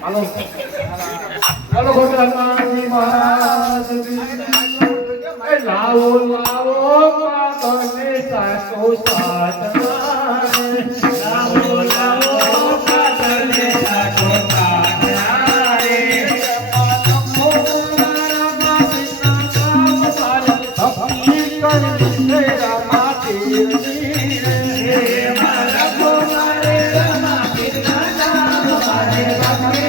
હાલો હાલો ગોપાલજી મહારાજ એ લાવો લાવો પાતને સાસો સાતના લાવો લાવો પાતને સાસો સાતના રે પાતમો રામા કૃષ્ણ કામ પાર ભક્તિ કરી તેરા માતી રે મારા મારે રામા કૃષ્ણ કામ પારે ભક્તિ